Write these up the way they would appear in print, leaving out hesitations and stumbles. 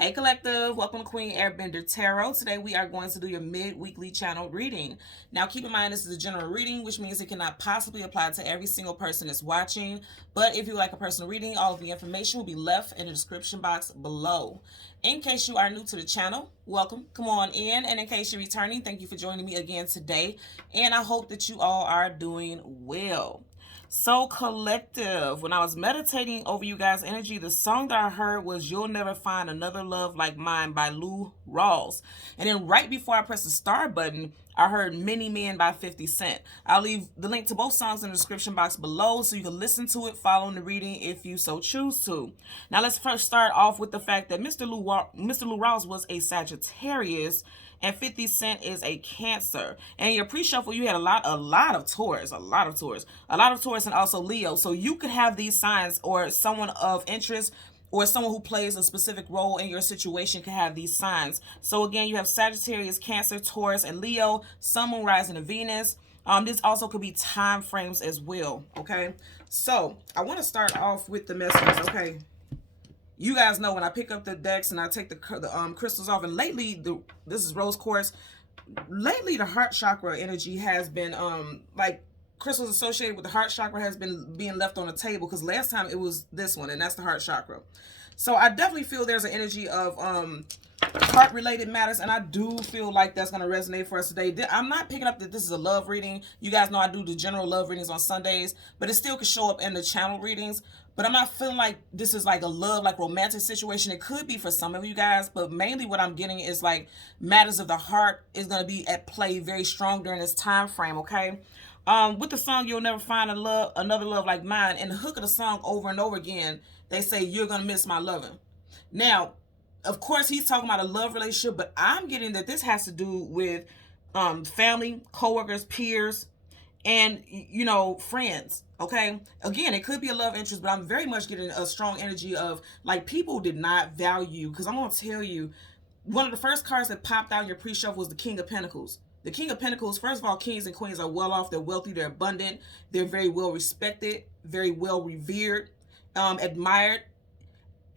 Hey Collective, welcome to Queen Airbender Tarot. Today we are going to do your mid-weekly channel reading. Now keep in mind this is a general reading, which means it cannot possibly apply to every single person that's watching. But if you like a personal reading, all of the information will be left in the description box below. In case you are new to the channel, welcome, come on in. And in case you're returning, thank you for joining me again today. And I hope that you all are doing well. So Collective, when I was meditating over you guys' energy, the song that I heard was You'll Never Find Another Love Like Mine by Lou Rawls. And then right before I pressed the start button, I heard Many Men by 50 Cent. I'll leave the link to both songs in the description box below so you can listen to it following the reading if you so choose to. Now let's first start off with the fact that Mr. Lou Rawls was a Sagittarius and 50 Cent is a Cancer. And your pre-shuffle, you had a lot of Taurus, and also Leo. So you could have these signs, or someone of interest or someone who plays a specific role in your situation can have these signs. So again, you have Sagittarius, Cancer, Taurus, and Leo, Sun, Moon, Rising, and Venus. This also could be time frames as well, okay? So I want to start off with the messages, okay? You guys know when I pick up the decks and I take the crystals off, and lately, this is rose quartz. Lately, the heart chakra energy has been, like, crystals associated with the heart chakra has been being left on the table, because last time it was this one, and that's the heart chakra. So I definitely feel there's an energy of heart-related matters, and I do feel like that's going to resonate for us today. I'm not picking up that this is a love reading. You guys know I do the general love readings on Sundays, but it still could show up in the channel readings. But I'm not feeling like this is like a love, like romantic situation. It could be for some of you guys, but mainly what I'm getting is like matters of the heart is going to be at play very strong during this time frame, okay? With the song You'll Never Find Another Love Like Mine, and the hook of the song over and over again, they say, you're going to miss my loving. Now, of course, he's talking about a love relationship, but I'm getting that this has to do with family, coworkers, peers, and, you know, friends, okay? Again, it could be a love interest, but I'm very much getting a strong energy of, like, people did not value, because I'm going to tell you, one of the first cards that popped out in your pre-shuffle was the King of Pentacles. The King of Pentacles, first of all, kings and queens are well off, they're wealthy, they're abundant, they're very well respected, very well revered, admired,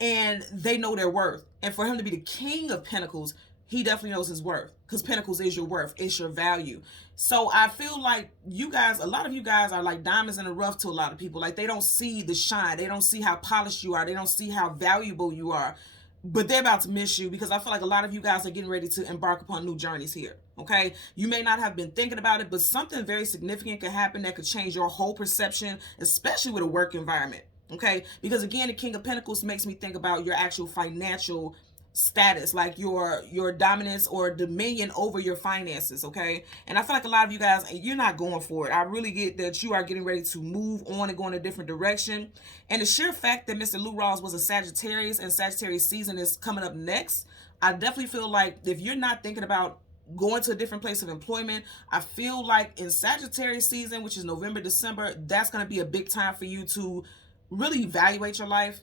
and they know their worth. And for him to be the King of Pentacles, he definitely knows his worth, because Pentacles is your worth, it's your value. So I feel like you guys, a lot of you guys are like diamonds in the rough to a lot of people. Like, they don't see the shine, they don't see how polished you are, they don't see how valuable you are, but they're about to miss you, because I feel like a lot of you guys are getting ready to embark upon new journeys here, okay? You may not have been thinking about it, but something very significant could happen that could change your whole perception, especially with a work environment, okay? Because again, the King of Pentacles makes me think about your actual financial status, like your dominance or dominion over your finances, okay? And I feel like a lot of you guys, you're not going for it. I really get that you are getting ready to move on and go in a different direction. And the sheer fact that Mr. Lou Rawls was a Sagittarius and Sagittarius season is coming up next, I definitely feel like if you're not thinking about going to a different place of employment, I feel like in Sagittarius season, which is November, December, that's going to be a big time for you to really evaluate your life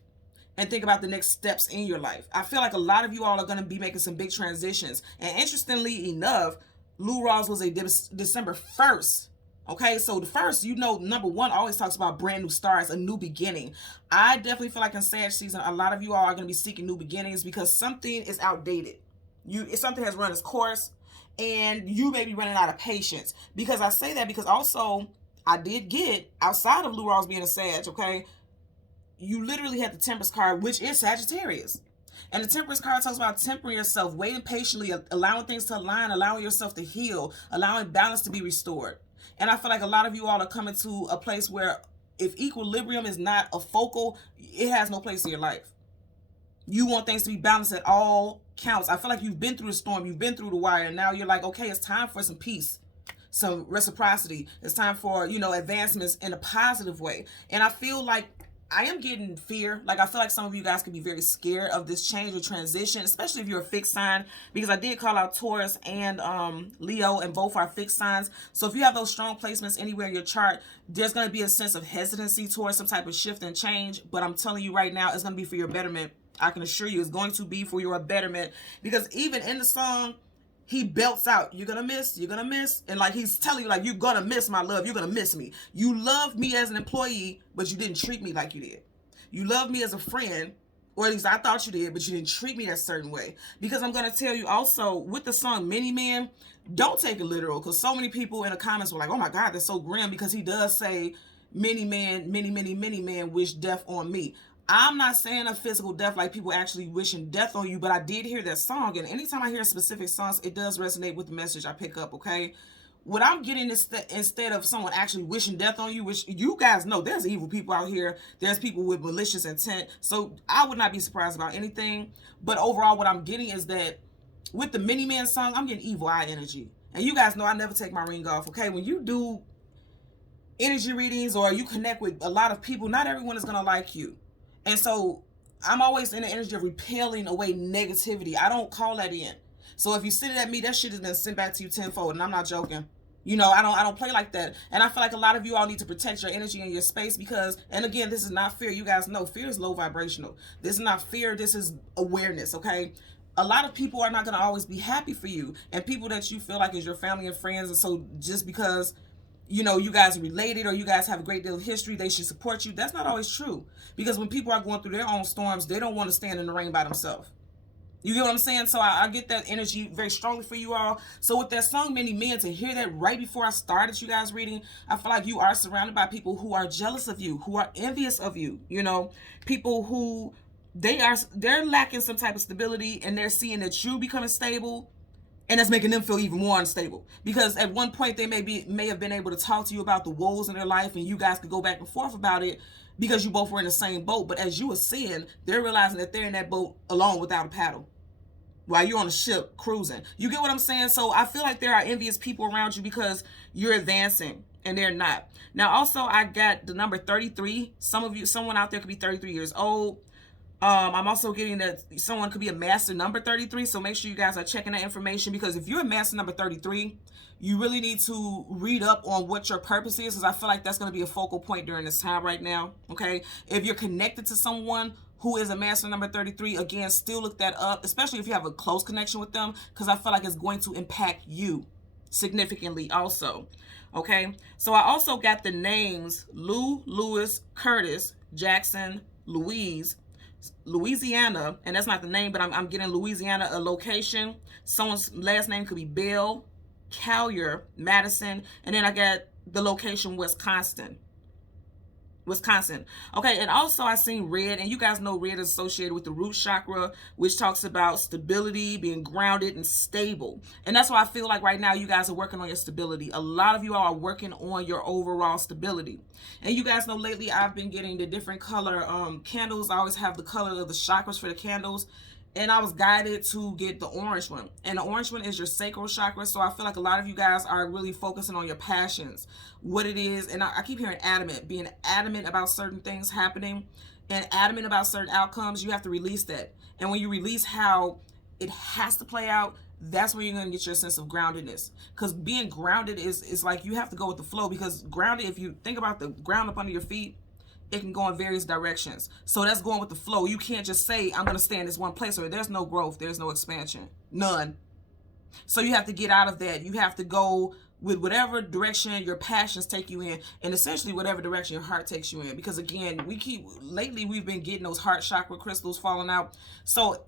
and think about the next steps in your life. I feel like a lot of you all are going to be making some big transitions. And interestingly enough, Lou Rawls was a December 1st. Okay, so the first, you know, number one always talks about brand new starts, a new beginning. I definitely feel like in Sag season, a lot of you all are going to be seeking new beginnings, because something is outdated. Something has run its course, and you may be running out of patience. Because I say that because also I did get, outside of Lou Rawls being a Sag, okay, you literally had the Temperance card, which is Sagittarius. And the Temperance card talks about tempering yourself, waiting patiently, allowing things to align, allowing yourself to heal, allowing balance to be restored. And I feel like a lot of you all are coming to a place where if equilibrium is not a focal, it has no place in your life. You want things to be balanced at all counts. I feel like you've been through the storm, you've been through the wire, and now you're like, okay, it's time for some peace, some reciprocity. It's time for, you know, advancements in a positive way. And I feel like I am getting fear. Like, I feel like some of you guys could be very scared of this change or transition, especially if you're a fixed sign, because I did call out Taurus and Leo, and both are fixed signs. So if you have those strong placements anywhere in your chart, there's going to be a sense of hesitancy towards some type of shift and change. But I'm telling you right now, it's going to be for your betterment. I can assure you it's going to be for your betterment, because even in the song, he belts out, you're gonna miss, and like he's telling you, like, you're gonna miss my love, you're gonna miss me. You loved me as an employee, but you didn't treat me like you did. You loved me as a friend, Or at least I thought you did, but you didn't treat me that certain way. Because I'm going to tell you also, with the song Many Men, don't take it literal. Because so many people in the comments were like, oh my God, that's so grim. Because he does say, many men, many men wish death on me. I'm not saying a physical death like people actually wishing death on you, but I did hear that song. And anytime I hear specific songs, it does resonate with the message I pick up, okay? What I'm getting is that instead of someone actually wishing death on you, which you guys know there's evil people out here, there's people with malicious intent, so I would not be surprised about anything. But overall, what I'm getting is that with the Many Man song, I'm getting evil eye energy. And you guys know I never take my ring off, okay? When you do energy readings or you connect with a lot of people, not everyone is going to like you. And so I'm always in the energy of repelling away negativity. I don't call that in. So if you send it at me, that shit has been sent back to you tenfold, and I'm not joking. You know, I don't play like that. And I feel like a lot of you all need to protect your energy and your space because, and again, this is not fear. You guys know fear is low vibrational. This is not fear. This is awareness, okay? A lot of people are not going to always be happy for you. And people that you feel like is your family and friends. And so just because, you know, you guys are related or you guys have a great deal of history, they should support you. That's not always true. Because when people are going through their own storms, they don't want to stand in the rain by themselves. You get what I'm saying? So I get that energy very strongly for you all. So with that song, Many Men, to hear that right before I started you guys reading, I feel like you are surrounded by people who are jealous of you, who are envious of you, you know, people who they're lacking some type of stability and they're seeing that you becoming stable, and that's making them feel even more unstable. Because at one point they may have been able to talk to you about the woes in their life and you guys could go back and forth about it because you both were in the same boat. But as you ascend, they're realizing that they're in that boat alone without a paddle while you're on a ship cruising. You get what I'm saying? So I feel like there are envious people around you because you're advancing and they're not. Now also I got the number 33. Someone out there could be 33 years old. I'm also getting that someone could be a master number 33. So make sure you guys are checking that information, because if you're a master number 33, you really need to read up on what your purpose is, because I feel like that's going to be a focal point during this time right now. Okay. If you're connected to someone who is a master number 33, again, still look that up, especially if you have a close connection with them, because I feel like it's going to impact you significantly also. Okay. So I also got the names Lou, Lewis, Curtis, Jackson, Louisiana, and that's not the name, but I'm getting Louisiana, a location. Someone's last name could be Bell, Collier, Madison, and then I got the location Wisconsin. Okay, and also I seen red, and you guys know red is associated with the root chakra, which talks about stability, being grounded and stable. And that's why I feel like right now you guys are working on your stability. A lot of you all are working on your overall stability. And you guys know lately I've been getting the different color candles. I always have the color of the chakras for the candles. And I was guided to get the orange one. And the orange one is your sacral chakra. So I feel like a lot of you guys are really focusing on your passions, what it is. And I keep hearing adamant, being adamant about certain things happening and adamant about certain outcomes. You have to release that. And when you release how it has to play out, that's where you're going to get your sense of groundedness. Because being grounded is like you have to go with the flow. Because grounded, if you think about the ground up under your feet, it can go in various directions. So that's going with the flow. You can't just say, I'm going to stay in this one place, or there's no growth, there's no expansion, none. So you have to get out of that. You have to go with whatever direction your passions take you in, and essentially whatever direction your heart takes you in. Because again, lately we've been getting those heart chakra crystals falling out. So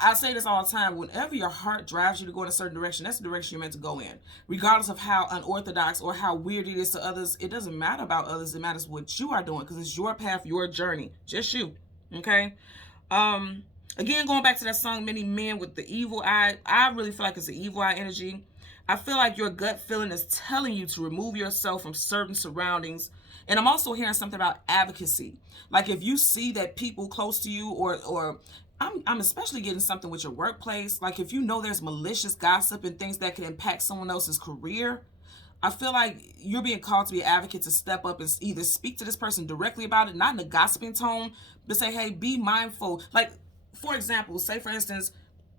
I say this all the time, whenever your heart drives you to go in a certain direction, that's the direction you're meant to go in. Regardless of how unorthodox or how weird it is to others, it doesn't matter about others. It matters what you are doing, because it's your path, your journey, just you. Okay. Again, going back to that song, Many Men, with the evil eye, I really feel like it's the evil eye energy. I feel like your gut feeling is telling you to remove yourself from certain surroundings. And I'm also hearing something about advocacy. Like if you see that people close to you or I'm especially getting something with your workplace. Like if you know there's malicious gossip and things that can impact someone else's career, I feel like you're being called to be an advocate, to step up and either speak to this person directly about it, not in a gossiping tone, but say, hey, be mindful. Like, for example, say for instance,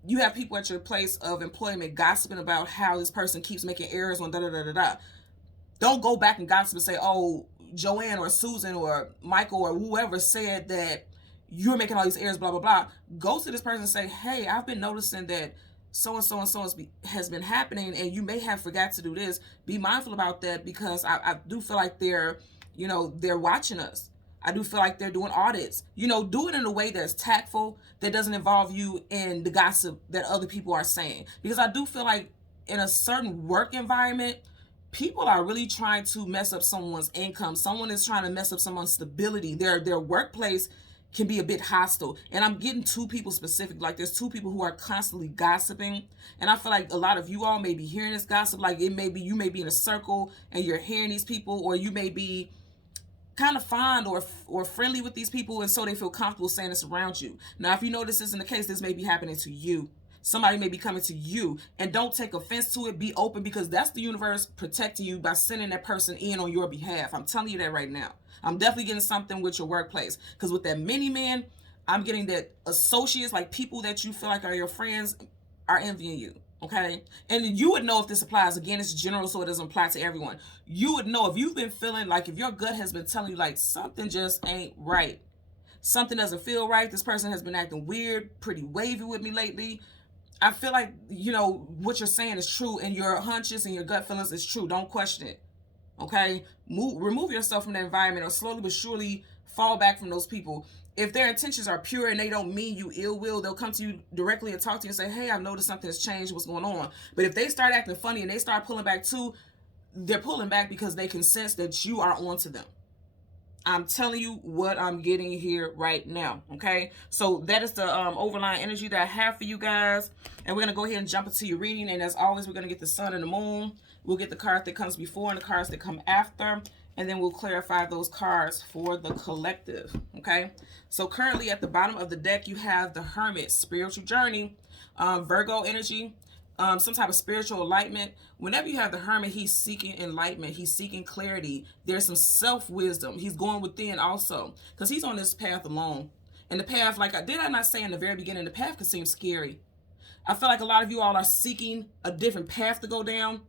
you have people at your place of employment gossiping about how this person keeps making errors on da-da-da-da-da. Don't go back and gossip and say, oh, Joanne or Susan or Michael or whoever said that you're making all these errors, blah, blah, blah. Go to this person and say, hey, I've been noticing that so-and-so and so has been happening, and you may have forgot to do this. Be mindful about that, because I do feel like they're watching us. I do feel like they're doing audits. You know, do it in a way that's tactful, that doesn't involve you in the gossip that other people are saying. Because I do feel like in a certain work environment, people are really trying to mess up someone's income. Someone is trying to mess up someone's stability. Their workplace can be a bit hostile. And I'm getting two people specific. Like there's two people who are constantly gossiping. And I feel like a lot of you all may be hearing this gossip. Like it may be, you may be in a circle and you're hearing these people, or you may be kind of fond or friendly with these people, and so they feel comfortable saying this around you. Now, if you know this isn't the case, this may be happening to you. Somebody may be coming to you, and don't take offense to it. Be open, because that's the universe protecting you by sending that person in on your behalf. I'm telling you that right now. I'm definitely getting something with your workplace, because with that mini man, I'm getting that associates, like people that you feel like are your friends, are envying you. Okay, and you would know if this applies. Again, it's general, so it doesn't apply to everyone. You would know if you've been feeling like, if your gut has been telling you like something just ain't right, something doesn't feel right, this person has been acting weird, pretty wavy with me lately. I feel like, you know, what you're saying is true, and your hunches and your gut feelings is true. Don't question it. Okay, remove yourself from the environment, or slowly but surely fall back from those people. If their intentions are pure and they don't mean you ill will, they'll come to you directly and talk to you and say, hey, I've noticed something has changed, what's going on? But if they start acting funny and they start pulling back too, they're pulling back because they can sense that you are onto them. I'm telling you what I'm getting here right now, okay? So that is the overlying energy that I have for you guys. And we're going to go ahead and jump into your reading. And as always, we're going to get the sun and the moon. We'll get the card that comes before and the cards that come after. And then we'll clarify those cards for the collective, okay? So currently at the bottom of the deck, you have the Hermit, spiritual journey, Virgo energy, some type of spiritual enlightenment. Whenever you have the Hermit, he's seeking enlightenment. He's seeking clarity. There's some self-wisdom. He's going within also, because he's on this path alone. And the path, like did I not say in the very beginning, the path could seem scary. I feel like a lot of you all are seeking a different path to go down.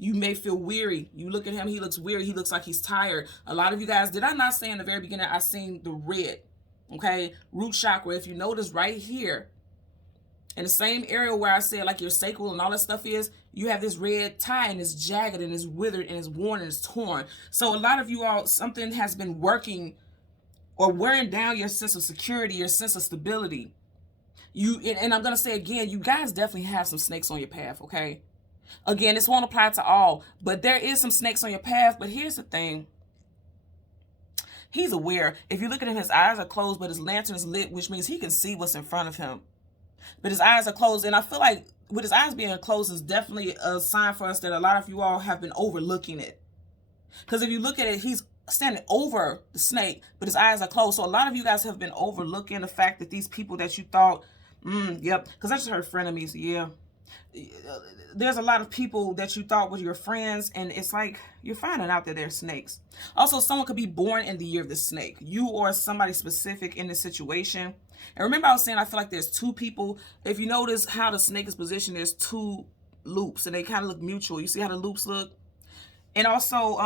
You may feel weary. You look at him, he looks weary. He looks like he's tired. A lot of you guys, did I not say in the very beginning, I seen the red, okay? Root chakra. If you notice right here, in the same area where I said like your sacral and all that stuff is, you have this red tie, and it's jagged and it's withered and it's worn and it's torn. So a lot of you all, something has been working or wearing down your sense of security, your sense of stability. And I'm going to say again, you guys definitely have some snakes on your path, okay? Again, this won't apply to all, but there is some snakes on your path. But here's the thing. He's aware. If you look at him, his eyes are closed, but his lantern is lit, which means he can see what's in front of him. But his eyes are closed, and I feel like with his eyes being closed is definitely a sign for us that a lot of you all have been overlooking it. Because if you look at it, he's standing over the snake, but his eyes are closed. So a lot of you guys have been overlooking the fact that these people that you thought, yep, because I just heard frenemies, yeah. There's a lot of people that you thought were your friends, and it's like you're finding out that they're snakes. Also, someone could be born in the year of the snake, you or somebody specific in this situation. And remember, I was saying I feel like there's two people. If you notice how the snake is positioned, there's two loops, and they kind of look mutual. You see how the loops look? And also,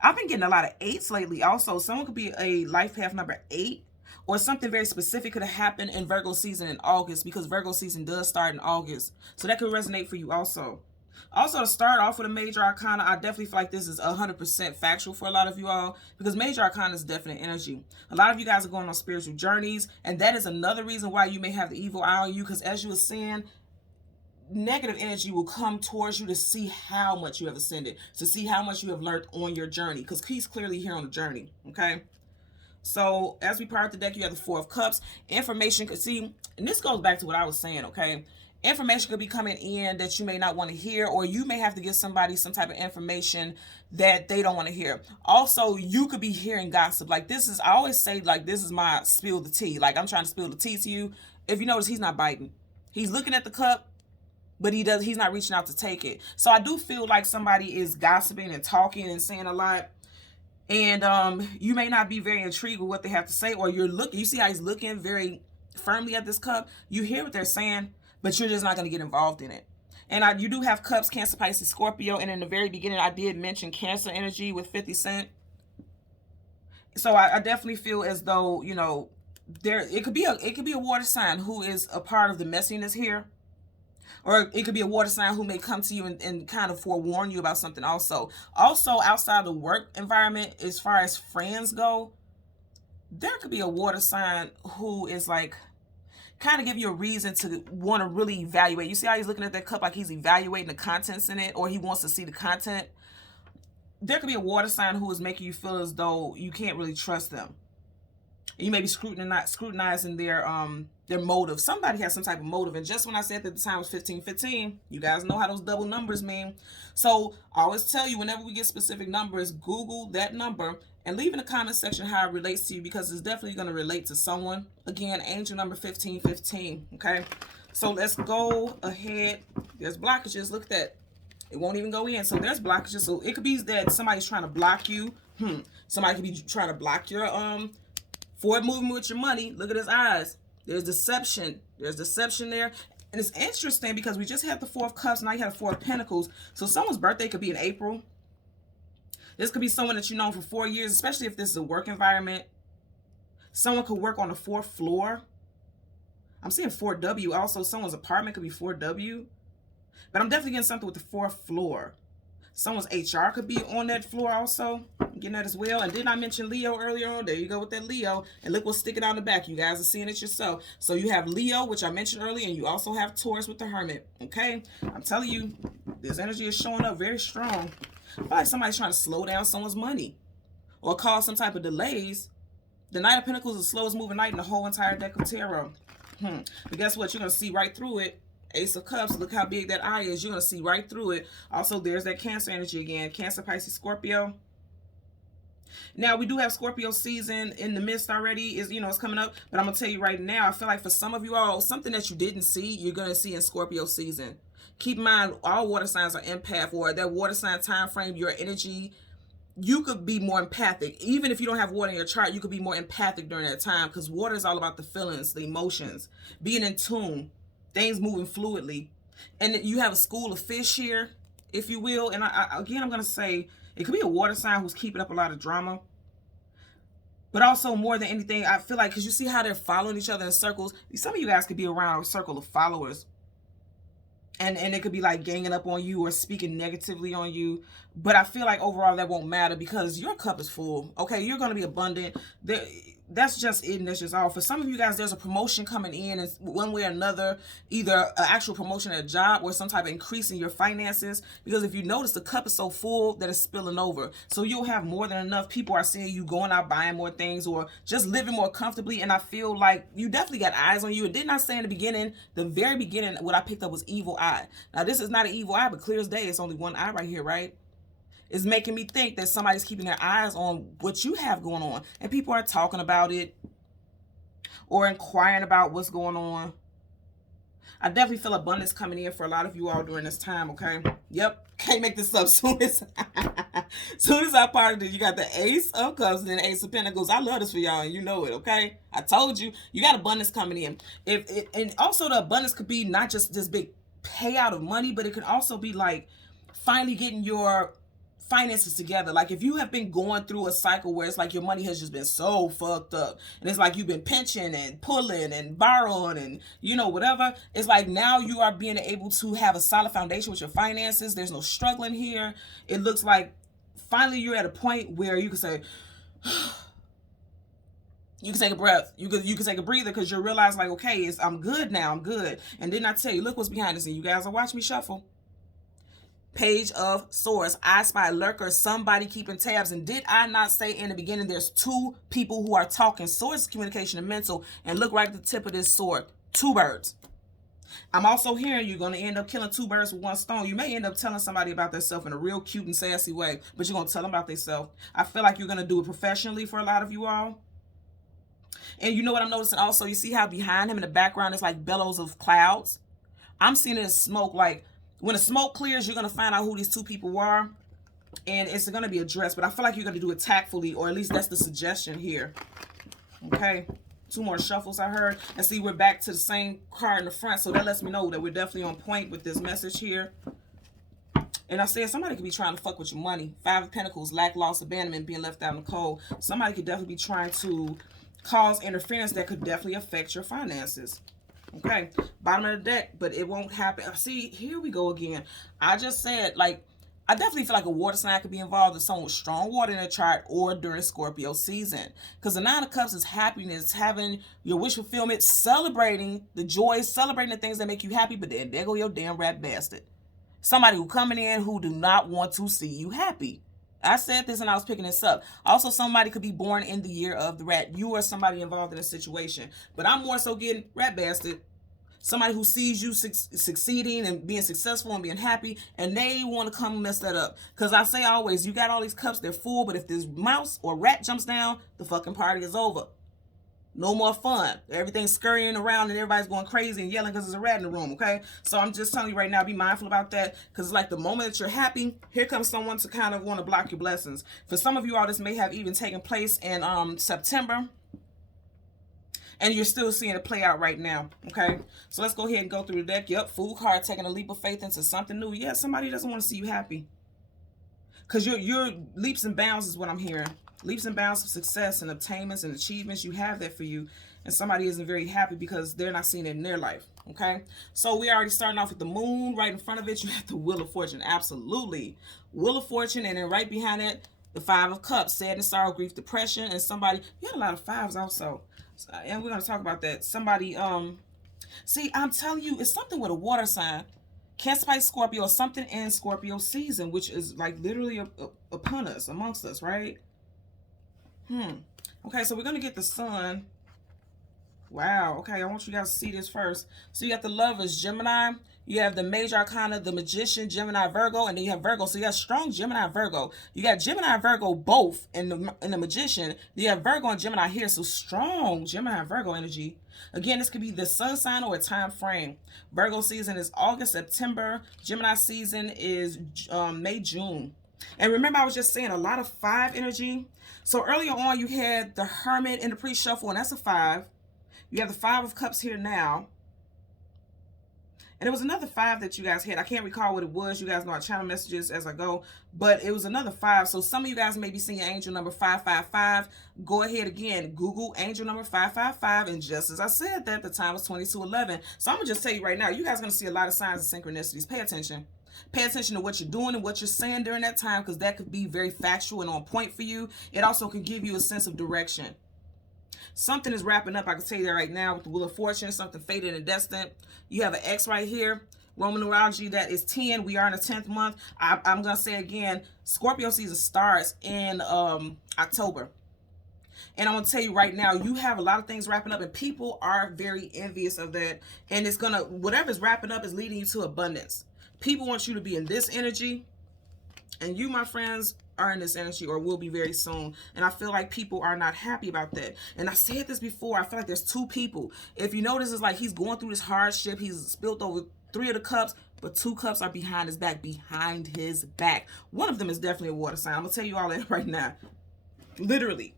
I've been getting a lot of 8s lately. Also, someone could be a life path number 8. Or something very specific could have happened in Virgo season in August, because Virgo season does start in August. So that could resonate for you also. Also, to start off with a major arcana, I definitely feel like this is 100% factual for a lot of you all, because major arcana is definite energy. A lot of you guys are going on spiritual journeys, and that is another reason why you may have the evil eye on you, because as you ascend, negative energy will come towards you to see how much you have ascended, to see how much you have learned on your journey, because he's clearly here on the journey, okay? So as we part the deck, you have the 4 of Cups. Information could see, and this goes back to what I was saying, okay? Information could be coming in that you may not want to hear, or you may have to give somebody some type of information that they don't want to hear. Also, you could be hearing gossip. Like this is, I always say, like, this is my spill the tea. Like I'm trying to spill the tea to you. If you notice, he's not biting. He's looking at the cup, but he's not reaching out to take it. So I do feel like somebody is gossiping and talking and saying a lot. And you may not be very intrigued with what they have to say, or you see how he's looking very firmly at this cup. You hear what they're saying, but you're just not going to get involved in it. And you do have Cups, Cancer, Pisces, Scorpio. And in the very beginning, I did mention Cancer energy with 50 Cent. So I definitely feel as though, you know, it could be a water sign who is a part of the messiness here. Or it could be a water sign who may come to you and kind of forewarn you about something also. Also, outside the work environment, as far as friends go, there could be a water sign who is like kind of give you a reason to want to really evaluate. You see how he's looking at that cup like he's evaluating the contents in it, or he wants to see the content. There could be a water sign who is making you feel as though you can't really trust them. You may be scrutinizing their motive. Somebody has some type of motive. And just when I said that the time was 1515, you guys know how those double numbers mean. So I always tell you, whenever we get specific numbers, Google that number and leave in the comment section how it relates to you, because it's definitely going to relate to someone. Again, angel number 1515. Okay, so let's go ahead. There's blockages. Look at that. It won't even go in. So there's blockages. So it could be that somebody's trying to block you. Somebody could be trying to block your forward movement with your money. Look at his eyes. There's deception. There's deception there. And it's interesting because we just had the Four of Cups. Now you have the Four of Pentacles. So someone's birthday could be in April. This could be someone that you've known for 4 years, especially if this is a work environment. Someone could work on the 4th floor. I'm seeing 4W also. Someone's apartment could be 4W. But I'm definitely getting something with the 4th floor. Someone's HR could be on that floor also. I'm getting that as well. And didn't I mention Leo earlier on? There you go with that Leo. And look what's sticking out in the back. You guys are seeing it yourself. So you have Leo, which I mentioned earlier, and you also have Taurus with the Hermit. Okay? I'm telling you, this energy is showing up very strong. I feel like somebody's trying to slow down someone's money or cause some type of delays. The Knight of Pentacles is the slowest moving knight in the whole entire deck of tarot. But guess what? You're going to see right through it. Ace of Cups, look how big that eye is. You're going to see right through it. Also, there's that Cancer energy again. Cancer, Pisces, Scorpio. Now, we do have Scorpio season in the midst already. It's coming up. But I'm going to tell you right now, I feel like for some of you all, something that you didn't see, you're going to see in Scorpio season. Keep in mind, all water signs are empath, or that water sign time frame, your energy, you could be more empathic. Even if you don't have water in your chart, you could be more empathic during that time, because water is all about the feelings, the emotions, being in tune, things moving fluidly. And you have a school of fish here, if you will. And again, I'm going to say it could be a water sign who's keeping up a lot of drama. But also, more than anything, I feel like, because you see how they're following each other in circles. Some of you guys could be around a circle of followers. And it could be like ganging up on you or speaking negatively on you. But I feel like overall that won't matter, because your cup is full. Okay, you're going to be abundant. That's just it, and that's just all. For some of you guys, there's a promotion coming in, and one way or another, either an actual promotion at a job or some type of increase in your finances. Because if you notice, the cup is so full that it's spilling over. So you'll have more than enough. People are seeing you going out buying more things or just living more comfortably. And I feel like you definitely got eyes on you. And didn't I say in the beginning, the very beginning, what I picked up was evil eye. Now, this is not an evil eye, but clear as day, it's only one eye right here, right? Is making me think that somebody's keeping their eyes on what you have going on. And people are talking about it or inquiring about what's going on. I definitely feel abundance coming in for a lot of you all during this time, okay? Yep, can't make this up. Soon as I parted it, you got the Ace of Cups and then the Ace of Pentacles. I love this for y'all, and you know it, okay? I told you, you got abundance coming in. And also the abundance could be not just this big payout of money, but it could also be like finally getting your finances together. Like if you have been going through a cycle where it's like your money has just been so fucked up, and it's like you've been pinching and pulling and borrowing and whatever, it's like now you are being able to have a solid foundation with your finances. There's no struggling here. It looks like finally you're at a point where you can say you can take a breath. You can take a breather, because you realize like, okay, I'm good now. I'm good. And then I tell you, look what's behind the scene. You guys are watching me shuffle. Page of Swords, I Spy, Lurker, somebody keeping tabs. And did I not say in the beginning, there's two people who are talking? Swords, communication, and mental. And look right at the tip of this sword. Two birds. I'm also hearing you're going to end up killing two birds with one stone. You may end up telling somebody about themselves in a real cute and sassy way, but you're going to tell them about themselves. I feel like you're going to do it professionally for a lot of you all. And you know what I'm noticing also? You see how behind him in the background is like billows of clouds? I'm seeing it as smoke. Like when the smoke clears, you're going to find out who these two people are. And it's going to be addressed. But I feel like you're going to do it tactfully, or at least that's the suggestion here. Okay. Two more shuffles I heard. And see, we're back to the same card in the front. So that lets me know that we're definitely on point with this message here. And I said somebody could be trying to fuck with your money. Five of Pentacles, lack, loss, abandonment, being left out in the cold. Somebody could definitely be trying to cause interference that could definitely affect your finances. Okay, bottom of the deck, but it won't happen. See, here we go again. I just said, like, I definitely feel like a water sign could be involved with someone with strong water in their chart or during Scorpio season. Because the Nine of Cups is happiness, having your wish fulfillment, celebrating the joys, celebrating the things that make you happy, but then there go your damn rat bastard. Somebody who coming in who do not want to see you happy. I said this and I was picking this up. Also, somebody could be born in the year of the rat. You or somebody involved in a situation. But I'm more so getting rat bastard. Somebody who sees you succeeding and being successful and being happy, and they want to come mess that up. Because I say always, you got all these cups, they're full, but if this mouse or rat jumps down, the fucking party is over. No more fun. Everything's scurrying around and everybody's going crazy and yelling because there's a rat in the room, okay? So I'm just telling you right now, be mindful about that, because it's like the moment that you're happy, here comes someone to kind of want to block your blessings. For some of you all, this may have even taken place in September. And you're still seeing it play out right now, okay? So let's go ahead and go through the deck. Yep, Fool card, taking a leap of faith into something new. Yeah, somebody doesn't want to see you happy. Because your leaps and bounds is what I'm hearing. Leaps and bounds of success and obtainments and achievements, you have that for you. And somebody isn't very happy because they're not seeing it in their life, okay? So we already starting off with the moon. Right in front of it, you have the Wheel of Fortune. Absolutely. Wheel of Fortune, and then right behind it, the Five of Cups. Sadness, sorrow, grief, depression, and somebody... You had a lot of fives also. And we're going to talk about that. Somebody, see, I'm telling you, it's something with a water sign. Cancer, Pisces, Scorpio, or something in Scorpio season, which is like literally upon us, amongst us, right? Okay, so we're going to get the sun. Wow, okay, I want you guys to see this first. So you got the Lovers, Gemini. You have the Major Arcana, the Magician, Gemini, Virgo, and then you have Virgo. So you got strong Gemini, Virgo. You got Gemini, Virgo both in the Magician. You have Virgo and Gemini here. So strong Gemini, Virgo energy. Again, this could be the sun sign or a time frame. Virgo season is August, September. Gemini season is May, June. And remember, I was just saying a lot of 5 energy. So earlier on, you had the Hermit in the pre-shuffle, and that's a 5. You have the 5 of Cups here now. And there was another 5 that you guys had. I can't recall what it was. You guys know I channel messages as I go. But it was another 5. So some of you guys may be seeing angel number 555. Go ahead again. Google angel number 555. And just as I said that, the time was 2211. So I'm going to just tell you right now, you guys are going to see a lot of signs of synchronicities. Pay attention. Pay attention to what you're doing and what you're saying during that time, because that could be very factual and on point for you. It also can give you a sense of direction. Something is wrapping up. I can tell you that right now with the Wheel of Fortune, something fated and destined. You have an X right here. Roman numerology, that is 10. We are in the 10th month. I'm going to say again, Scorpio season starts in October. And I'm going to tell you right now, you have a lot of things wrapping up, and people are very envious of that. And it's going to, whatever's wrapping up is leading you to abundance. People want you to be in this energy. And you, my friends, are in this energy or will be very soon. And I feel like people are not happy about that. And I said this before, I feel like there's 2 people. If you notice, it's like he's going through this hardship. He's spilled over 3 of the cups, but 2 cups are behind his back. Behind his back. One of them is definitely a water sign. I'm going to tell you all that right now. Literally.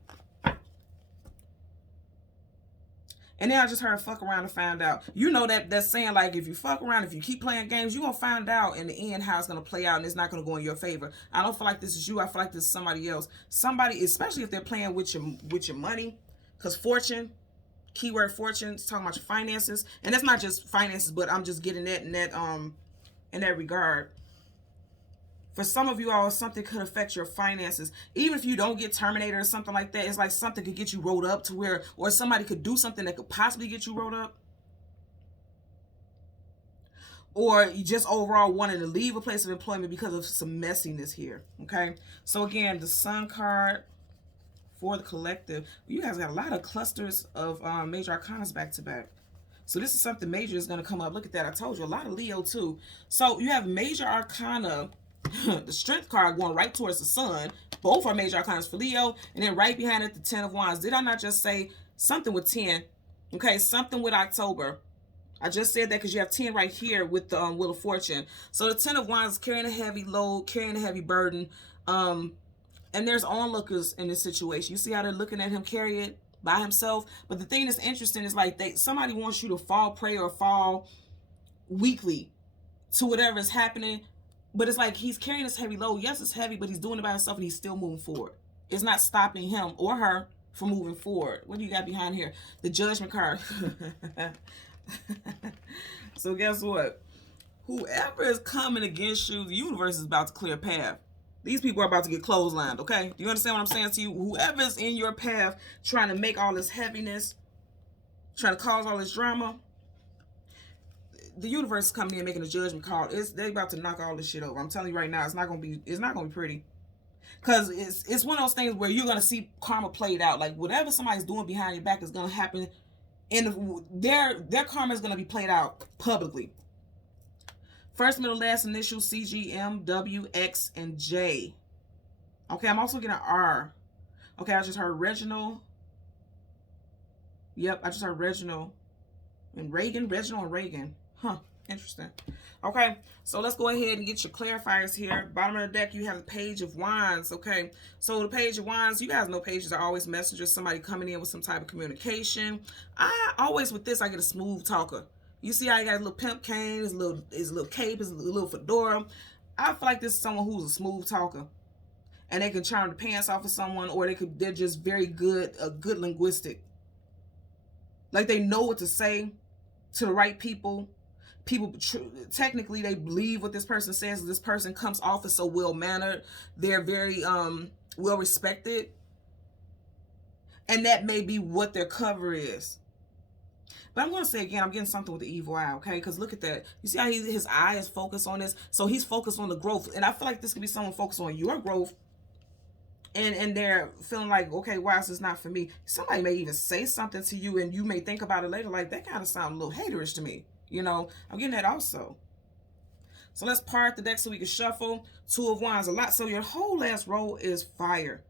And then I just heard fuck around and find out. You know that's saying, like, if you fuck around, if you keep playing games, you're going to find out in the end how it's going to play out, and it's not going to go in your favor. I don't feel like this is you. I feel like this is somebody else. Somebody, especially if they're playing with your money. Because fortune, keyword fortune, it's talking about your finances. And that's not just finances, but I'm just getting that in that regard. For some of you all, something could affect your finances. Even if you don't get terminated or something like that, it's like something could get you rolled up to where, or somebody could do something that could possibly get you rolled up. Or you just overall wanted to leave a place of employment because of some messiness here, okay? So again, the Sun card for the collective. You guys got a lot of clusters of major arcanas back to back. So this is something major is going to come up. Look at that. I told you, a lot of Leo too. So you have major arcana, the Strength card going right towards the sun. Both are major arcanas for Leo. And then right behind it, the 10 of Wands. Did I not just say something with 10? Okay, something with October. I just said that because you have 10 right here with the Wheel of Fortune. So the 10 of Wands is carrying a heavy load, carrying a heavy burden. And there's onlookers in this situation. You see how they're looking at him carry it by himself? But the thing that's interesting is like somebody wants you to fall prey or fall weakly to whatever is happening. But it's like he's carrying this heavy load. Yes, it's heavy, but he's doing it by himself and he's still moving forward. It's not stopping him or her from moving forward. What do you got behind here? The Judgment card. So guess what? Whoever is coming against you, the universe is about to clear a path. These people are about to get clotheslined, okay? Do you understand what I'm saying to you? Whoever is in your path trying to make all this heaviness, trying to cause all this drama, the universe is coming in making a judgment call. They're about to knock all this shit over. I'm telling you right now, it's not gonna be pretty. Because it's one of those things where you're gonna see karma played out. Like whatever somebody's doing behind your back is gonna happen, and their karma is gonna be played out publicly. First, middle, last initial, CG, M, W, X, and J. Okay, I'm also getting R. Okay, I just heard Reginald. Yep, I just heard Reginald. And Reagan, Reginald and Reagan. Huh, interesting. Okay, so let's go ahead and get your clarifiers here. Bottom of the deck, you have the Page of Wands. Okay, so the Page of Wands, you guys know pages are always messengers, somebody coming in with some type of communication. I always, with this, I get a smooth talker. You see how he got his little pimp cane, his little cape, his little fedora. I feel like this is someone who's a smooth talker. And they can charm the pants off of someone, or they're just very good, good linguistic. Like they know what to say to the right people. People, technically, they believe what this person says. This person comes off as so well-mannered. They're very well-respected. And that may be what their cover is. But I'm going to say again, I'm getting something with the evil eye, okay? Because look at that. You see how his eye is focused on this? So he's focused on the growth. And I feel like this could be someone focused on your growth. And they're feeling like, okay, why is this not for me? Somebody may even say something to you, and you may think about it later, like, that kind of sounds a little haterish to me. You know, I'm getting that also. So let's part the deck so we can shuffle. Two of Wands, a lot. So your whole last row is fire.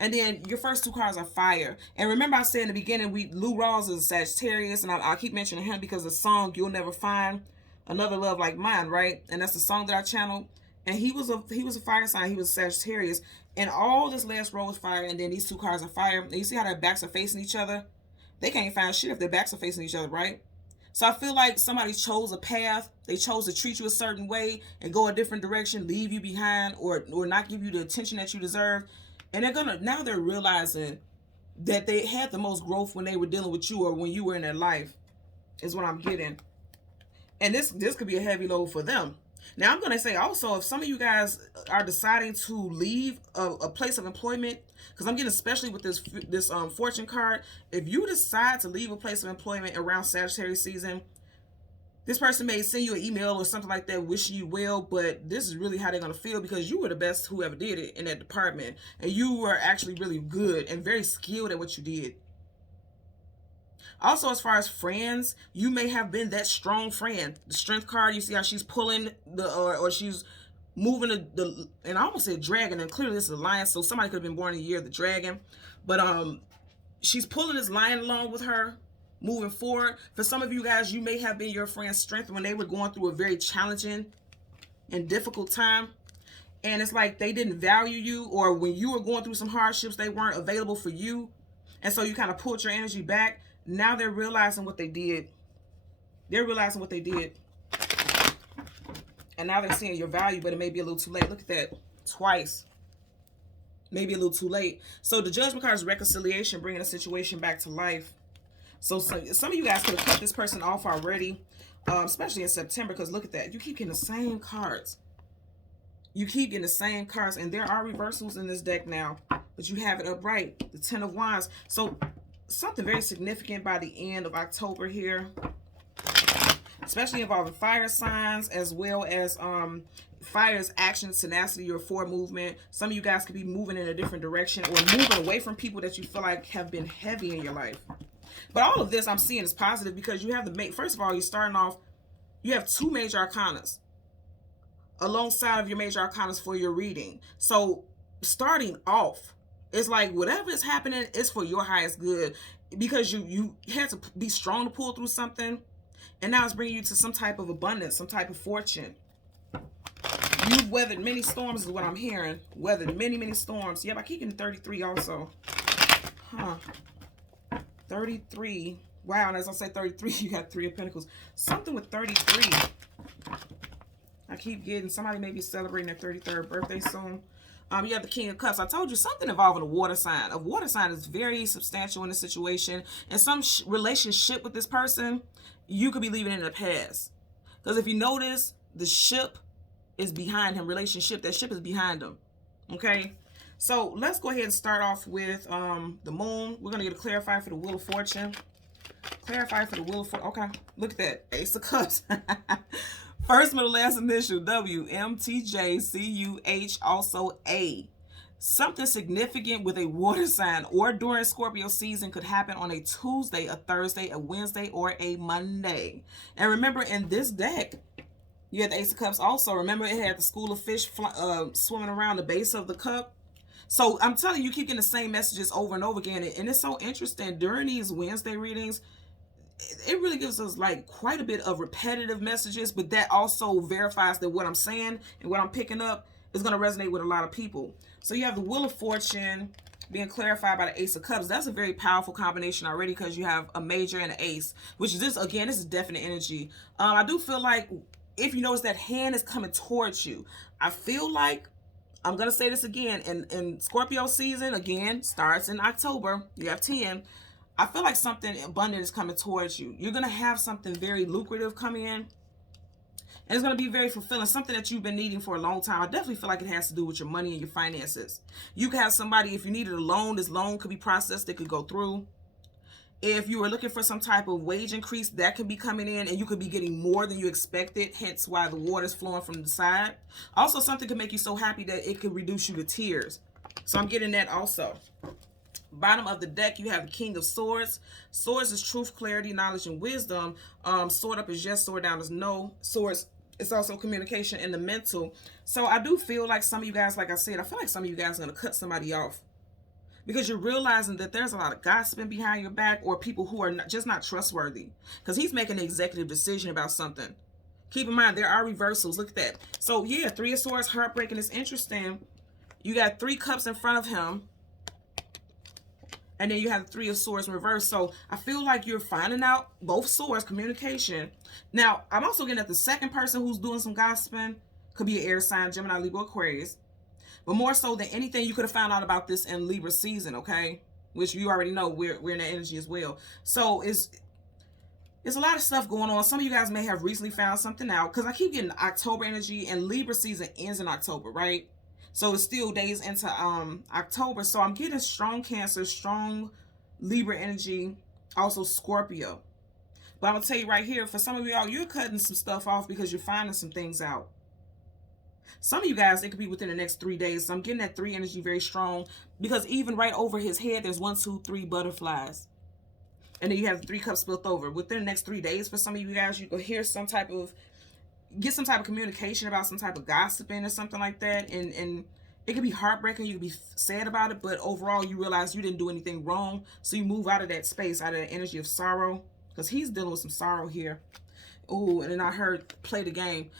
And then your first two cards are fire. And remember I said in the beginning, Lou Rawls is a Sagittarius, and I keep mentioning him because the song You'll Never Find Another Love Like Mine, right? And that's the song that I channeled. And he was a fire sign. He was a Sagittarius. And all this last row is fire, and then these two cards are fire. And you see how their backs are facing each other? They can't find shit if their backs are facing each other, right? So I feel like somebody chose a path. They chose to treat you a certain way and go a different direction, leave you behind, or not give you the attention that you deserve. And now they're realizing that they had the most growth when they were dealing with you, or when you were in their life, is what I'm getting. And this could be a heavy load for them. Now, I'm going to say also, if some of you guys are deciding to leave a place of employment, because I'm getting, especially with this fortune card, if you decide to leave a place of employment around Sagittarius season, this person may send you an email or something like that wishing you well, but this is really how they're going to feel, because you were the best whoever did it in that department, and you were actually really good and very skilled at what you did. Also, as far as friends, you may have been that strong friend. The strength card, you see how she's pulling or she's moving and I almost said dragon, and clearly this is a lion, so somebody could have been born in the year of the dragon. But she's pulling this lion along with her, moving forward. For some of you guys, you may have been your friend's strength when they were going through a very challenging and difficult time. And it's like they didn't value you, or when you were going through some hardships, they weren't available for you. And so you kind of pulled your energy back. Now they're realizing what they did. They're realizing what they did. And now they're seeing your value, but it may be a little too late. Look at that. Twice. Maybe a little too late. So the Judgment card is reconciliation, bringing a situation back to life. So some of you guys could have cut this person off already, especially in September, because look at that. You keep getting the same cards. You keep getting the same cards, and there are reversals in this deck now, but you have it upright. The Ten of Wands. So something very significant by the end of October here, especially involving fire signs, as well as fire's action, tenacity, or forward movement. Some of you guys could be moving in a different direction, or moving away from people that you feel like have been heavy in your life. But all of this I'm seeing is positive, because you have first of all, you're starting off, you have two major arcanas alongside of your major arcanas for your reading. So starting off, it's like whatever is happening is for your highest good, because you had to be strong to pull through something, and now it's bringing you to some type of abundance, some type of fortune. You've weathered many storms is what I'm hearing. Weathered many storms. Yep, I keep getting 33 also. Huh. 33. Wow, and as I say 33, you got 3 of Pentacles. Something with 33. I keep getting, somebody may be celebrating their 33rd birthday soon. You have the King of Cups. I told you something involving a water sign. A water sign is very substantial in this situation. And some relationship with this person, you could be leaving in the past. Because if you notice, the ship is behind him. Relationship, that ship is behind him. Okay? So let's go ahead and start off with the moon. We're going to get a clarifier for the Wheel of Fortune. Clarify for the Wheel of Fortune. Okay, look at that. Ace of Cups. First, middle, last initial. W, M, T, J, C, U, H, also A. Something significant with a water sign or during Scorpio season could happen on a Tuesday, a Thursday, a Wednesday, or a Monday. And remember, in this deck, you had the Ace of Cups also. Remember, it had the school of fish swimming around the base of the cup. So I'm telling you, you keep getting the same messages over and over again. And it's so interesting. During these Wednesday readings, it really gives us like quite a bit of repetitive messages, but that also verifies that what I'm saying and what I'm picking up is going to resonate with a lot of people. So you have the Wheel of Fortune being clarified by the Ace of Cups. That's a very powerful combination already because you have a major and an ace, which is this, again, this is definite energy. I do feel like if you notice that hand is coming towards you, I feel like, I'm going to say this again, in Scorpio season, again, starts in October, you have 10. I feel like something abundant is coming towards you. You're going to have something very lucrative come in. And it's going to be very fulfilling. Something that you've been needing for a long time. I definitely feel like it has to do with your money and your finances. You can have somebody, if you needed a loan, this loan could be processed. It could go through. If you were looking for some type of wage increase, that could be coming in and you could be getting more than you expected, hence why the water's flowing from the side. Also, something could make you so happy that it could reduce you to tears. So I'm getting that also. Bottom of the deck, you have the King of Swords. Swords is truth, clarity, knowledge, and wisdom. Sword up is yes, sword down is no. Swords, it's also communication and the mental. So I do feel like some of you guys, like I said, I feel like some of you guys are going to cut somebody off. Because you're realizing that there's a lot of gossiping behind your back or people who are just not trustworthy. Because he's making an executive decision about something. Keep in mind, there are reversals. Look at that. So, yeah, Three of Swords, heartbreaking. It's interesting. You got 3 cups in front of him. And then you have the Three of Swords in reverse. So, I feel like you're finding out both swords, communication. Now, I'm also getting at the second person who's doing some gossiping. Could be an air sign, Gemini, Libra, Aquarius. But more so than anything, you could have found out about this in Libra season, okay? Which you already know we're in that energy as well. So it's a lot of stuff going on. Some of you guys may have recently found something out because I keep getting October energy and Libra season ends in October, right? So it's still days into October. So I'm getting strong Cancer, strong Libra energy, also Scorpio. But I'm going to tell you right here, for some of y'all, you're cutting some stuff off because you're finding some things out. Some of you guys, it could be within the next 3 days. So I'm getting that 3 energy very strong because even right over his head, there's 1, 2, 3 butterflies. And then you have 3 cups spilled over. Within the next 3 days, for some of you guys, you could hear get some type of communication about some type of gossiping or something like that. And it could be heartbreaking. You could be sad about it. But overall, you realize you didn't do anything wrong. So you move out of that space, out of that energy of sorrow. Because he's dealing with some sorrow here. Oh, and then I heard play the game.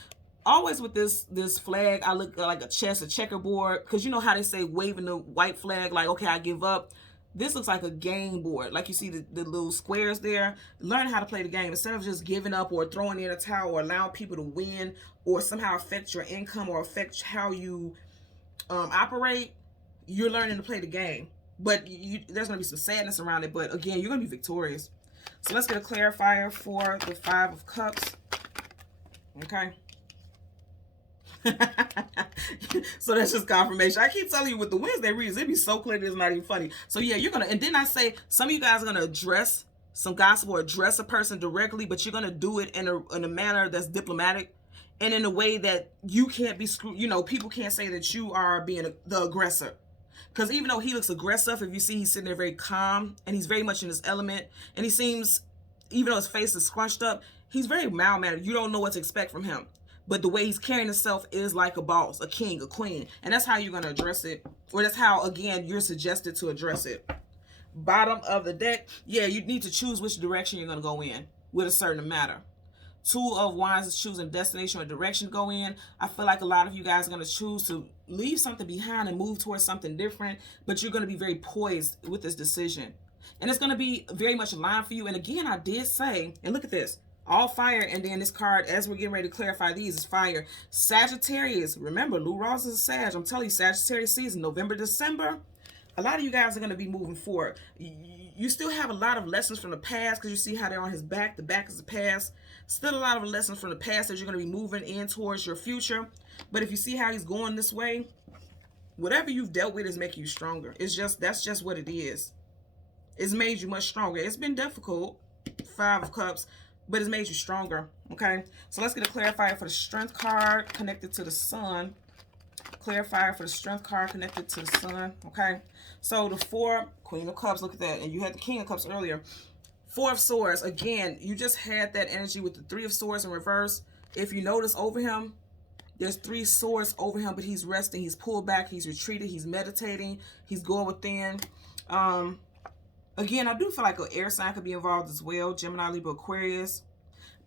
Always with this flag, I look like a chess, a checkerboard, because you know how they say waving the white flag, like, okay, I give up. This looks like a game board. Like you see the little squares there. Learn how to play the game. Instead of just giving up or throwing in a towel or allowing people to win or somehow affect your income or affect how you operate, you're learning to play the game. But there's going to be some sadness around it. But again, you're going to be victorious. So let's get a clarifier for the 5 of Cups. Okay. So that's just confirmation. I keep telling you with the Wednesday reads, it'd be so clear that it's not even funny. So yeah, you're gonna, and then I say some of you guys are gonna address some gossip or address a person directly, but you're gonna do it in a manner that's diplomatic and in a way that you can't be screwed. You know, people can't say that you are being the aggressor. Because even though he looks aggressive, if you see he's sitting there very calm and he's very much in his element, and he seems, even though his face is scrunched up, he's very mild-mannered. You don't know what to expect from him. But the way he's carrying himself is like a boss, a king, a queen. And that's how you're going to address it. Or that's how, again, you're suggested to address it. Bottom of the deck, yeah, you need to choose which direction you're going to go in with a certain matter. 2 of Wands is choosing destination or direction to go in. I feel like a lot of you guys are going to choose to leave something behind and move towards something different. But you're going to be very poised with this decision. And it's going to be very much aligned for you. And again, I did say, and look at this. All fire, and then this card, as we're getting ready to clarify these, is fire. Sagittarius, remember, Lou Ross is a Sag. I'm telling you, Sagittarius season, November, December. a lot of you guys are going to be moving forward. You still have a lot of lessons from the past because you see how they're on his back. The back is the past. Still a lot of lessons from the past that you're going to be moving in towards your future. But if you see how he's going this way, whatever you've dealt with is making you stronger. That's just what it is. It's made you much stronger. It's been difficult, 5 of Cups, but it's made you stronger. Okay, so let's get a clarifier for the Strength card connected to the Sun. Clarifier for the Strength card connected to the Sun. Okay, so the 4, Queen of Cups, look at that. And you had the King of Cups earlier. 4 of Swords, again, you just had that energy with the 3 of Swords in reverse. If you notice over him, there's 3 swords over him, but he's resting, he's pulled back, he's retreated, he's meditating, he's going within. Again, I do feel like an air sign could be involved as well, Gemini, Libra, Aquarius.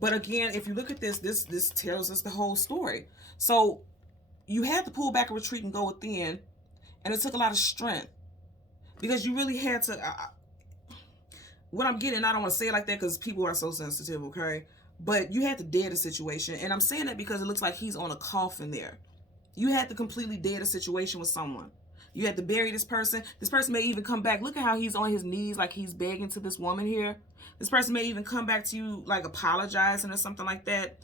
But again, if you look at this tells us the whole story. So you had to pull back and retreat and go within, and it took a lot of strength because you really had to. What I'm getting, I don't want to say it like that because people are so sensitive, okay? But you had to dead a situation, and I'm saying that because it looks like he's on a coffin there. You had to completely dead a situation with someone. You had to bury this person. This person may even come back. Look at how he's on his knees like he's begging to this woman here. This person may even come back to you like apologizing or something like that.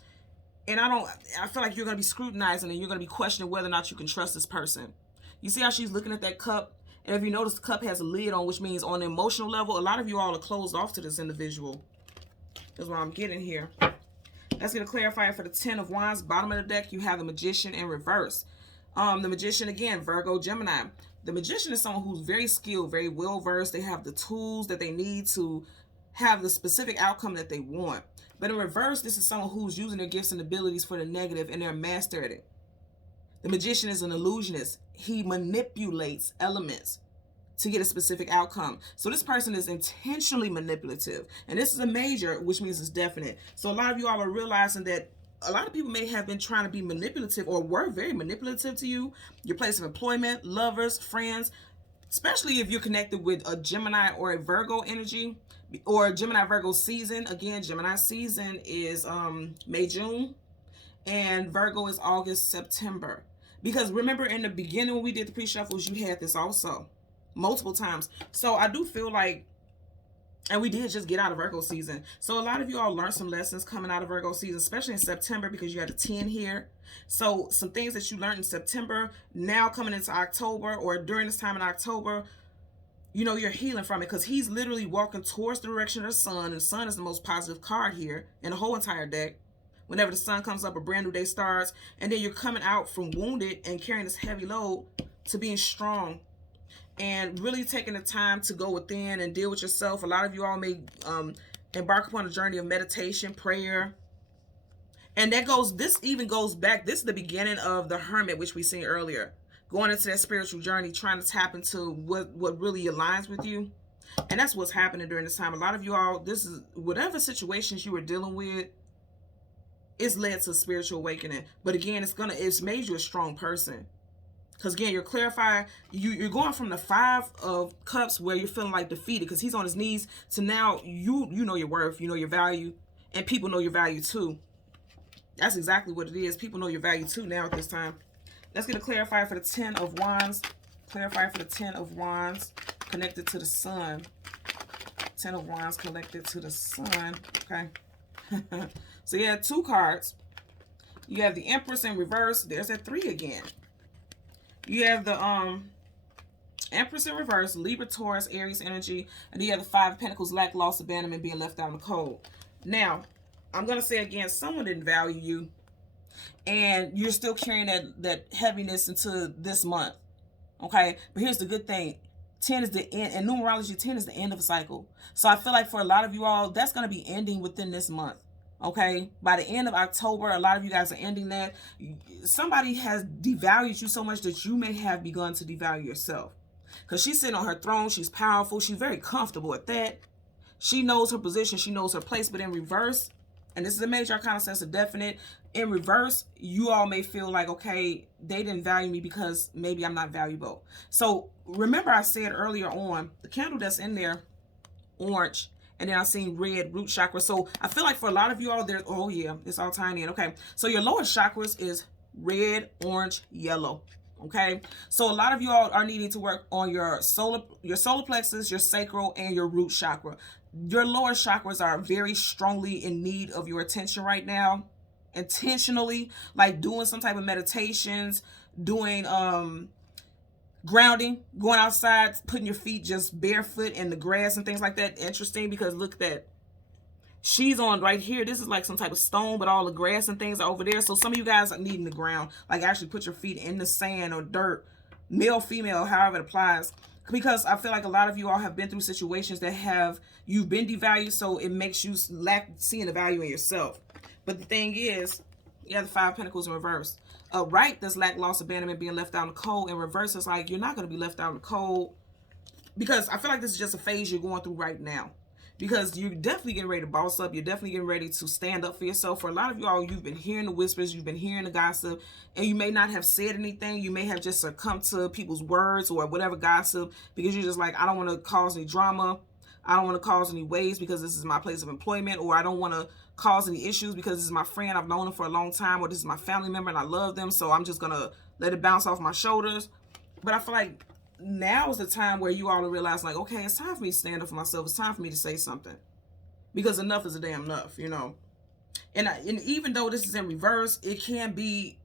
And I feel like you're going to be scrutinizing and you're going to be questioning whether or not you can trust this person. You see how she's looking at that cup? And if you notice, the cup has a lid on, which means on an emotional level, a lot of you all are closed off to this individual. That's what I'm getting here. Let's get a clarifier for the 10 of Wands. Bottom of the deck, you have the Magician in reverse. The Magician, again, Virgo, Gemini. The Magician is someone who's very skilled, very well-versed. They have the tools that they need to have the specific outcome that they want. But in reverse, this is someone who's using their gifts and abilities for the negative, and they're a master at it. The Magician is an illusionist. He manipulates elements to get a specific outcome. So this person is intentionally manipulative. And this is a major, which means it's definite. So a lot of you all are realizing that a lot of people may have been trying to be manipulative or were very manipulative to you, your place of employment, lovers, friends, especially if you're connected with a Gemini or a Virgo energy or a Gemini Virgo season. Again, Gemini season is May, June, and Virgo is August, September. Because remember in the beginning when we did the pre-shuffles, you had this also multiple times. So I do feel like, and we did just get out of Virgo season. So a lot of you all learned some lessons coming out of Virgo season, especially in September because you had a 10 here. So some things that you learned in September, now coming into October or during this time in October, you know, you're healing from it because he's literally walking towards the direction of the sun. And the sun is the most positive card here in the whole entire deck. Whenever the sun comes up, a brand new day starts. And then you're coming out from wounded and carrying this heavy load to being strong. And really taking the time to go within and deal with yourself. A lot of you all may embark upon a journey of meditation, prayer. And this even goes back. This is the beginning of the Hermit, which we seen earlier. Going into that spiritual journey, trying to tap into what really aligns with you. And that's what's happening during this time. A lot of you all, this is whatever situations you were dealing with, it's led to spiritual awakening. But again, it's made you a strong person. Because again, you're clarifying, you're going from the 5 of Cups where you're feeling like defeated because he's on his knees to now you know your worth, you know your value, and people know your value too. That's exactly what it is. People know your value too now at this time. Let's get a clarifier for the 10 of Wands. Clarifier for the 10 of Wands connected to the Sun. 10 of Wands connected to the Sun. Okay. So you have 2 cards. You have the Empress in reverse. There's that 3 again. You have the Empress in reverse, Libra, Taurus, Aries energy, and then you have the 5 of Pentacles, lack, loss, abandonment, being left out in the cold. Now, I'm going to say again, someone didn't value you, and you're still carrying that heaviness into this month, okay? But here's the good thing. 10 is the end, in numerology, 10 is the end of a cycle. So I feel like for a lot of you all, that's going to be ending within this month. Okay, by the end of October, a lot of you guys are ending that. Somebody has devalued you so much that you may have begun to devalue yourself. Because she's sitting on her throne, she's powerful, she's very comfortable at that. She knows her position, she knows her place, but in reverse, and this is a major arcana, so it's a definite, in reverse, you all may feel like, okay, they didn't value me because maybe I'm not valuable. So remember I said earlier on, the candle that's in there, orange, and then I seen red, root chakra. So I feel like for a lot of you all, there's, oh yeah, it's all tying in. Okay, so your lowest chakras is red, orange, yellow. Okay, so a lot of you all are needing to work on your solar plexus, your sacral, and your root chakra. Your lower chakras are very strongly in need of your attention right now. Intentionally, like doing some type of meditations, doing grounding, going outside, putting your feet just barefoot in the grass and things like that. Interesting, because look at that. She's on right here. This is like some type of stone, but all the grass and things are over there. So some of you guys are needing the ground, like actually put your feet in the sand or dirt, male, female, however it applies. Because I feel like a lot of you all have been through situations that you've been devalued, so it makes you lack seeing the value in yourself. But the thing is, you have the 5 of Pentacles in reverse. Right, there's lack, loss, abandonment, being left out in the cold. In reverse, it's like you're not going to be left out in the cold, because I feel like this is just a phase you're going through right now. Because you're definitely getting ready to boss up. You're definitely getting ready to stand up for yourself. For a lot of you all, you've been hearing the whispers. You've been hearing the gossip. And you may not have said anything. You may have just succumbed to people's words or whatever gossip. Because you're just like, I don't want to cause any drama. I don't want to cause any waves because this is my place of employment. Or I don't want to cause any issues because this is my friend. I've known him for a long time. Or this is my family member and I love them. So I'm just going to let it bounce off my shoulders. But I feel like now is the time where you all will realize, like, okay, it's time for me to stand up for myself. It's time for me to say something, because enough is a damn enough, you know. And even though this is in reverse, it can be,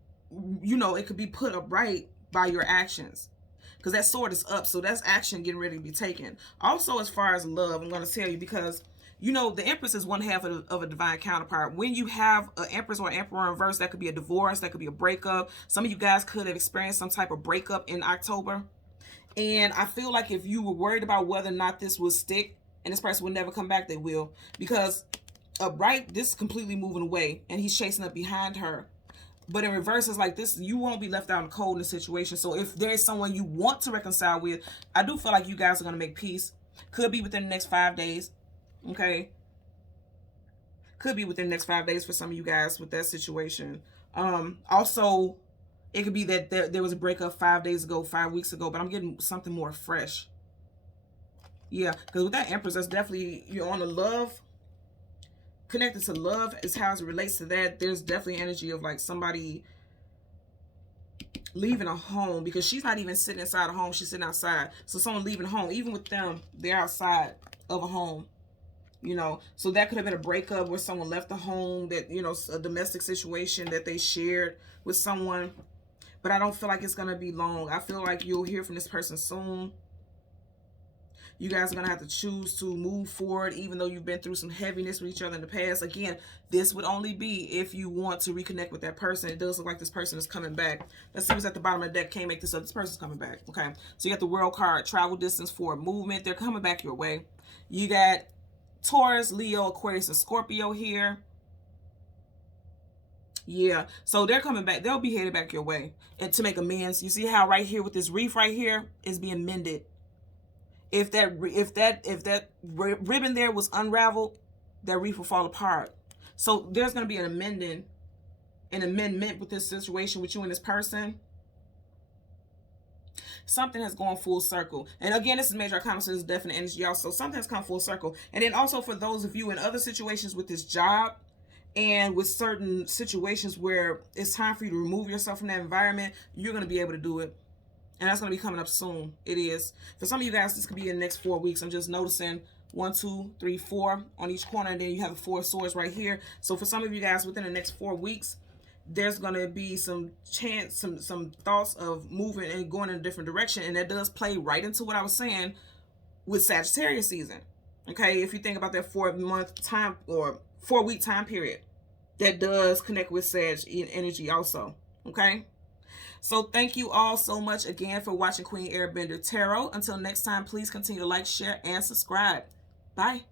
you know, it could be put upright by your actions, because that sword is up. So that's action getting ready to be taken. Also, as far as love, I'm going to tell you, because you know, the Empress is one half of a divine counterpart. When you have an Empress or an Emperor in reverse, that could be a divorce, that could be a breakup. Some of you guys could have experienced some type of breakup in October. And I feel like if you were worried about whether or not this will stick and this person will never come back, they will. Because upright, this is completely moving away and he's chasing up behind her. But in reverse, it's like this, you won't be left out in the cold in the situation. So if there's someone you want to reconcile with, I do feel like you guys are going to make peace. Could be within the next 5 days. Okay. Could be within the next 5 days for some of you guys with that situation. Also, it could be that there was a breakup 5 days ago, 5 weeks ago, but I'm getting something more fresh. Yeah, because with that Empress, that's definitely, you're on the love, connected to love is how it relates to that. There's definitely energy of like somebody leaving a home, because she's not even sitting inside a home, she's sitting outside. So someone leaving home, even with them, they're outside of a home. You know, so that could have been a breakup where someone left the home, that, you know, a domestic situation that they shared with someone. But I don't feel like it's going to be long. I feel like you'll hear from this person soon. You guys are going to have to choose to move forward, even though you've been through some heaviness with each other in the past. Again, this would only be if you want to reconnect with that person. It does look like this person is coming back. Let's see what's at the bottom of the deck. Can't make this up. This person's coming back. Okay. So you got the World card, travel, distance, forward movement. They're coming back your way. You got Taurus, Leo, Aquarius, and Scorpio here. Yeah, so they're coming back. They'll be headed back your way and to make amends. You see how right here with this reef right here is being mended. If that ribbon there was unraveled, that reef will fall apart. So there's going to be an amendment with this situation with you and this person. Something has gone full circle. And again, this is major arcana, so this is definite energy also. Something has come full circle. And then also for those of you in other situations with this job, and with certain situations where it's time for you to remove yourself from that environment, you're going to be able to do it. And that's going to be coming up soon. It is. For some of you guys, this could be in the next 4 weeks. I'm just noticing 1, 2, 3, 4 on each corner. And then you have the 4 swords right here. So for some of you guys, within the next 4 weeks, there's going to be some chance, some thoughts of moving and going in a different direction. And that does play right into what I was saying with Sagittarius season. Okay, if you think about that 4-month time or 4-week time period, that does connect with Sag energy also. Okay, so thank you all so much again for watching Queen Airbender Tarot. Until next time, please continue to like, share, and subscribe. Bye.